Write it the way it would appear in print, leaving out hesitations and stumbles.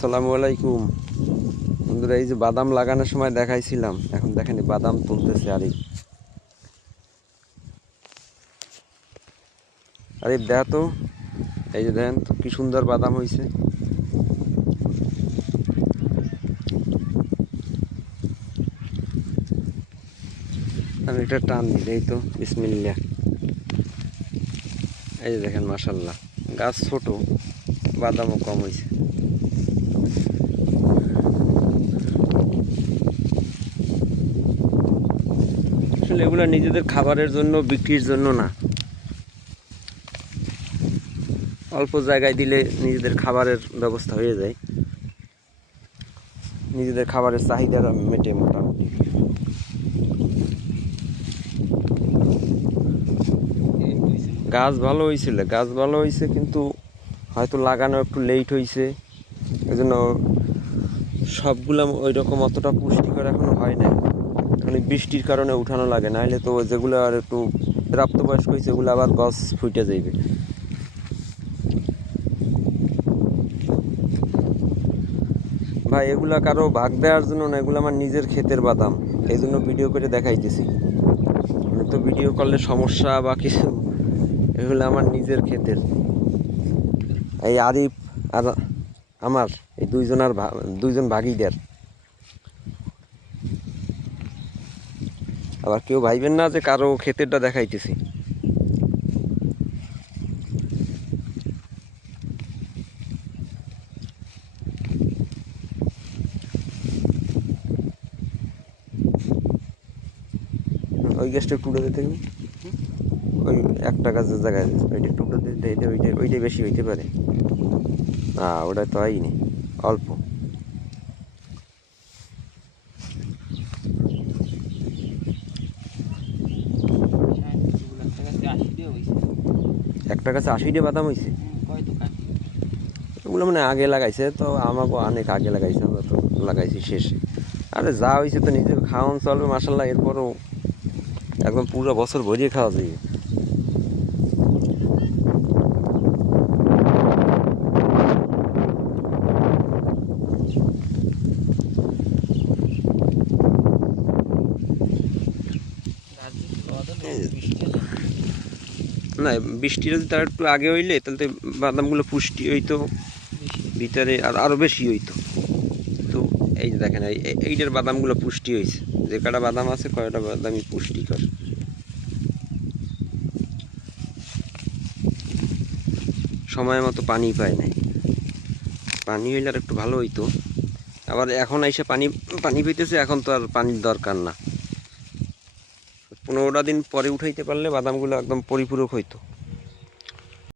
আসসালামু আলাইকুম বন্ধুরা। এই যে বাদাম লাগানোর সময় দেখাইছিলাম, এখন দেখেন বাদাম তুলতেছে আরিফ দেখ তো। এই যে দেখেন তো কি সুন্দর বাদাম হয়েছে। আমি এটা টান দিই, এই তো বিসমিল্লাহ। এই যে দেখেন মাশাল্লাহ, গাছ ছোট, বাদামও কম হয়েছে। আসলে এগুলো নিজেদের খাবারের জন্য, বিক্রির জন্য না, অল্প জায়গায় দিলে নিজেদের খাবারের ব্যবস্থা হয়ে যায়, নিজেদের খাবারের চাহিদা মেটে মোটামুটি। গাছ ভালো হয়েছিল, গাছ ভালো হয়েছে, কিন্তু হয়তো লাগানো একটু লেট হয়েছে, এই জন্য সবগুলো ওই রকম অতটা পুষ্টিকর এখনো হয় না। মানে বৃষ্টির কারণে উঠানো লাগে, নাহলে তো যেগুলো আর একটু প্রাপ্তবয়স্ক হয়েছে ওগুলো আবার গাছ ফুটে যাইবে। ভাই এগুলা কারো ভাগ দেওয়ার জন্য না, এগুলো আমার নিজের ক্ষেতের বাদাম, এই জন্য ভিডিও করে দেখাইতেছি। তো ভিডিও করলে সমস্যা বা কিছু, এগুলো আমার নিজের ক্ষেতের। এই আরিফ আর আমার এই দুইজন ভাগিদার। আবার কেউ ভাইবেন না যে কারো ক্ষেতেরটা দেখাইতেছি। ওই গাছটা একটু উড়ে দিতে, ওই একটা গাছের জায়গায় ওইটা একটু উড়ে দিতে, ওইটাই বেশি হইতে পারে। ওটা তো হয়নি, অল্প। একটা গাছে 80টা বাদাম হয়েছে। ওগুলো মানে আগে লাগাইছে তো, আমাকে অনেক আগে লাগাইছে, আমরা তো লাগাইছি শেষে। আরে যা হয়েছে তো নিজের খাওয়ান চলবে মাসাল্লাহ, এরপরও একদম পুরো বছর ভরিয়ে খাওয়া যায়। না, বৃষ্টিটা যদি তার একটু আগে হইলে তাহলে তো বাদামগুলো পুষ্টি হইতো ভিতরে, আর আরও বেশি হইতো। তো এই যে দেখেন এইটার বাদামগুলো পুষ্টি হয়েছে, যে কটা বাদাম আছে কয়টা বাদামই পুষ্টিকর। সময় মতো পানি পায় নাই, পানি হইলে আর একটু ভালো হইতো। আবার এখন এসে পানি পানি পেতেছে, এখন তো আর পানির দরকার না। 15টা দিন পরে উঠাইতে পারলে বাদামগুলো একদম পরিপূরক হইতো।